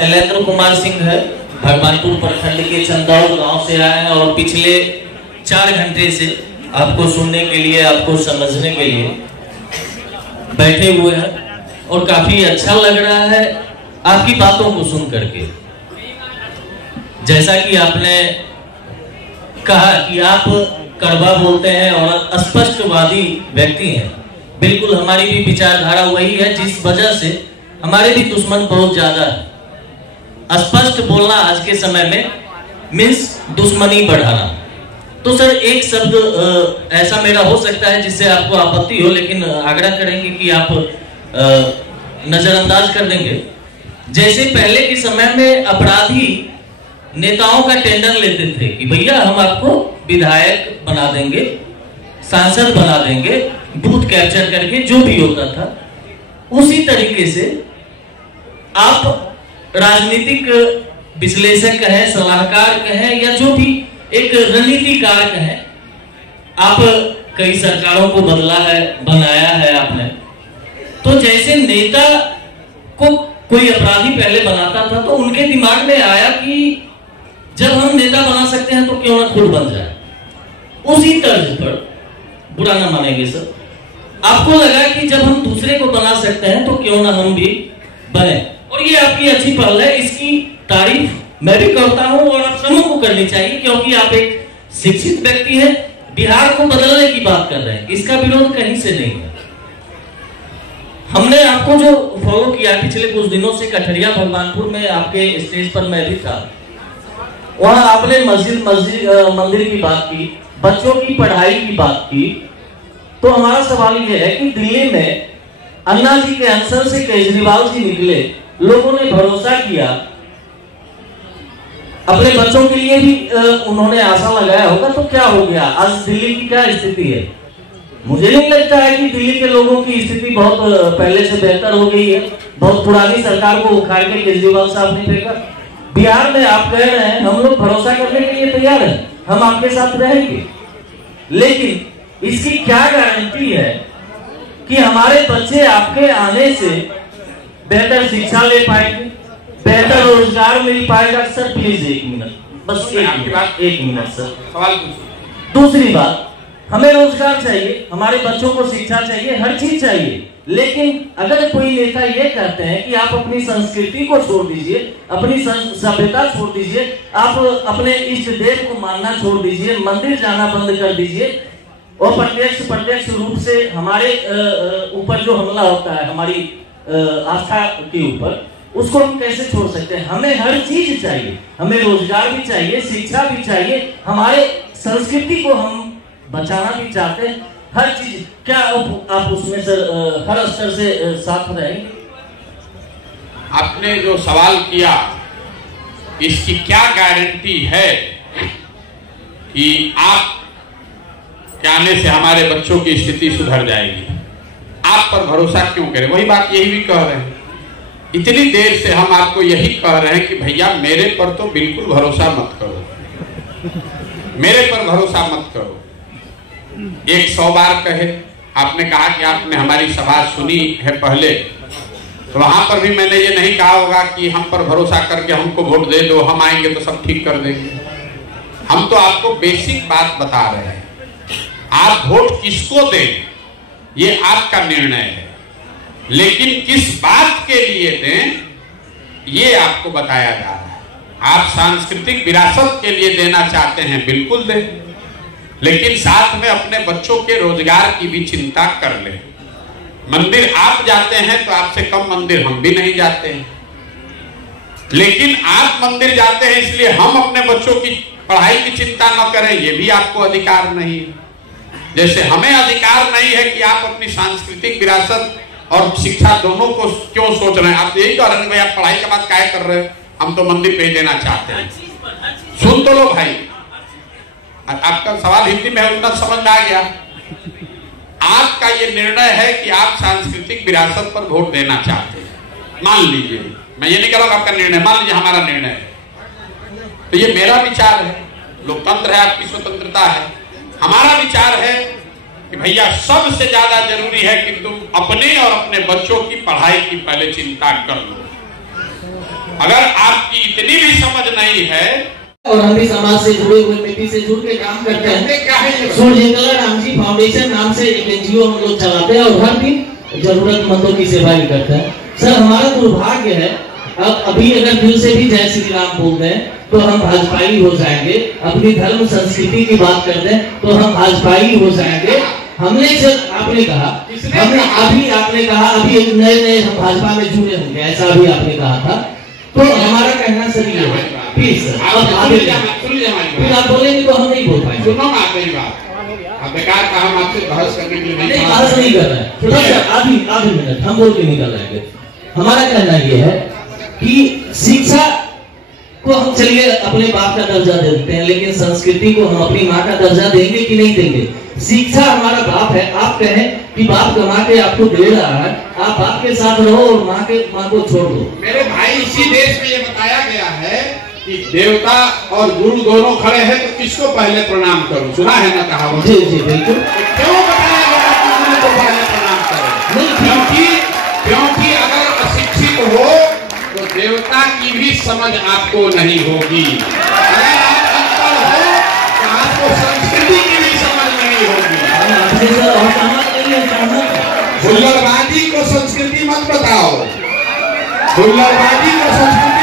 शैलेंद्र कुमार सिंह है, भगवानपुर प्रखंड के चंदौर गांव से आए हैं और पिछले 4 घंटे से आपको सुनने के लिए, आपको समझने के लिए बैठे हुए हैं और काफी अच्छा लग रहा है आपकी बातों को सुन करके। जैसा कि आपने कहा कि आप कड़वा बोलते हैं और स्पष्टवादी व्यक्ति हैं, बिल्कुल हमारी भी विचारधारा वही है, जिस वजह से हमारे भी दुश्मन बहुत ज्यादा है। स्पष्ट बोलना आज के समय में मीन्स दुश्मनी बढ़ाना। तो सर एक शब्द ऐसा मेरा हो सकता है जिससे आपको आपत्ति हो, लेकिन आग्रह करेंगे कि आप नजरअंदाज कर देंगे। जैसे पहले के समय में अपराधी नेताओं का टेंडर लेते थे कि भैया हम आपको विधायक बना देंगे, सांसद बना देंगे, बूथ कैप्चर करके, जो भी होता था उसी तरीके से आप राजनीतिक विश्लेषक कहें, सलाहकार कहें, या जो भी एक रणनीतिकार कहें, आप कई सरकारों को बदला है, बनाया है आपने। तो जैसे नेता को कोई अपराधी पहले बनाता था तो उनके दिमाग में आया कि जब हम नेता बना सकते हैं तो क्यों ना खुद बन जाए। उसी तर्ज पर, बुरा ना मानेंगे सर, आपको लगा कि जब हम दूसरे को बना सकते हैं तो क्यों ना हम भी बने, और ये आपकी अच्छी पहल है। इसकी तारीफ मैं भी करता हूं और आप सबों को करनी चाहिए, क्योंकि आप एक शिक्षित व्यक्ति हैं, बिहार को बदलने की बात कर रहे हैं, इसका विरोध कहीं से नहीं है। हमने आपको जो फॉलो किया पिछले कुछ दिनों से, कठरिया भगवानपुर में आपके स्टेज पर मैं भी था, वहां आपने मंदिर की बात की, बच्चों की पढ़ाई की बात की। तो हमारा सवाल यह है कि दिल्ली में अन्ना जी के आंसर से केजरीवाल जी निकले, लोगों ने भरोसा किया, अपने बच्चों के लिए भी उन्होंने आशा लगाया होगा, तो क्या हो गया? आज दिल्ली की क्या स्थिति है? मुझे नहीं लगता है कि दिल्ली के लोगों की स्थिति बहुत पहले से बेहतर हो गई है। बहुत पुरानी सरकार को उखाड़ के केजरीवाल साहब ने फेंका। बिहार में आप कह रहे हैं हम लोग भरोसा करने के लिए तैयार हैं, हम आपके साथ रहेंगे, लेकिन इसकी क्या गारंटी है कि हमारे बच्चे आपके आने से बेहतर शिक्षा ले पाएंगे, बेहतर रोजगार मिल पाएगा? सर प्लीज 1 मिनट, बस 1 मिनट सर, सवाल पूछिए। दूसरी बात, हमें रोजगार चाहिए, हमारे बच्चों को शिक्षा चाहिए, हर चीज चाहिए, लेकिन अगर कोई नेता ये कहते हैं कि आप अपनी संस्कृति को छोड़ दीजिए, अपनी सभ्यता छोड़ दीजिए, आप अपने इष्ट देव को मानना छोड़ दीजिए, मंदिर जाना बंद कर दीजिए, और प्रत्यक्ष रूप से हमारे ऊपर जो हमला होता है हमारी आस्था के ऊपर, उसको हम कैसे छोड़ सकते हैं? हमें हर चीज चाहिए, हमें रोजगार भी चाहिए, शिक्षा भी चाहिए, हमारे संस्कृति को हम बचाना भी चाहते हैं, हर चीज। क्या आप उसमें सर हर स्तर से साथ रहेंगे? आपने जो सवाल किया, इसकी क्या गारंटी है कि आप के आने से हमारे बच्चों की स्थिति सुधर जाएगी? आप पर भरोसा क्यों करें? वही बात यही भी कह रहे हैं, इतनी देर से हम आपको यही कह रहे हैं कि भैया मेरे पर तो बिल्कुल भरोसा मत करो, मेरे पर भरोसा मत करो। 100 बार कहे, आपने कहा कि आपने हमारी सभा सुनी है पहले, तो वहां पर भी मैंने ये नहीं कहा होगा कि हम पर भरोसा करके हमको वोट दे दो, हम आएंगे तो सब ठीक कर देंगे। हम तो आपको बेसिक बात बता रहे हैं, आप वोट किसको दें ये आपका निर्णय है, लेकिन किस बात के लिए दें ये आपको बताया जा रहा है। आप सांस्कृतिक विरासत के लिए देना चाहते हैं, बिल्कुल दें, लेकिन साथ में अपने बच्चों के रोजगार की भी चिंता कर ले। मंदिर आप जाते हैं तो आपसे कम मंदिर हम भी नहीं जाते हैं, लेकिन आप मंदिर जाते हैं इसलिए हम अपने बच्चों की पढ़ाई की चिंता न करें, ये भी आपको अधिकार नहीं है। जैसे हमें अधिकार नहीं है कि आप अपनी सांस्कृतिक विरासत और शिक्षा दोनों को क्यों सोच रहे हैं। आप यही कह रहे हैं भाई आप पढ़ाई के बाद क्या कर रहे हैं, हम तो मंदिर पे ही देना चाहते हैं। सुन तो लो भाई, आपका सवाल हिंदी में उतना समझ में आ गया। आपका ये निर्णय है कि आप सांस्कृतिक विरासत पर वोट देना चाहते हैं, मान लीजिए, मैं ये नहीं कह रहा हूं आपका निर्णय, मान लीजिए हमारा निर्णय है, तो ये मेरा विचार है, लोकतंत्र है, आपकी स्वतंत्रता है। हमारा विचार है कि भैया सबसे ज्यादा जरूरी है कि तुम अपने और अपने बच्चों की पढ़ाई की पहले चिंता कर लो। अगर आपकी इतनी भी समझ नहीं है, और हम भी समाज से जुड़े हुए, मिट्टी से जुड़ के काम करते हैं। सूर्यकला राम जी फाउंडेशन नाम से एक एनजीओ हम लोग चलाते हैं और हर दिन जरूरतमंदों की सेवा ही करते हैं। सर हमारा दुर्भाग्य है, अब अभी अगर दिल से भी जय श्री राम बोलते हैं तो हम भाजपाई हो जाएंगे, अपनी धर्म संस्कृति की बात करते हैं तो हम भाजपाई हो जाएंगे। हमने जब आपने कहा, हमने अभी आपने कहा अभी नए हम भाजपा में जुड़े होंगे, ऐसा अभी आपने कहा था, तो हमारा कहना सर ये है, प्लीज सर अब आगे फिर आप बोलेंगे तो हम नहीं बोल पाएंगे। सुनो ना मेरी बात, अब बेकार का हम आपसे बहस करने के लिए नहीं बहस नहीं कर रहे हैं, थोड़ा सा आधी मिनट हम बोल के निकल जाएंगे। हमारा कहना ये है कि शिक्षा को हम चलिए अपने बाप का दर्जा देते हैं, लेकिन संस्कृति को हम अपनी माँ का दर्जा देंगे कि नहीं देंगे? शिक्षा हमारा बाप है। आप कहें कि बाप कमा के आपको दे रहा है, आप बाप के साथ रहो और माँ को छोड़ दो। मेरे भाई इसी देश में ये बताया गया है कि देवता और गुरु दोनों खड़े हैं तो किसको पहले प्रणाम करूं? सुना है ना कहावत? जी जी बिल्कुल। क्यों बताया गया कि गुरु को पहले प्रणाम करें? क्योंकि अगर अशिक्षित हो तो देवता की भी समझ आपको नहीं होगी, अगर आप अनपढ़ हो तो आपको संस्कृति की भी समझ नहीं होगी। हुल्लड़बाजी को संस्कृति मत बताओ, हुल्लड़बाजी को संस्कृति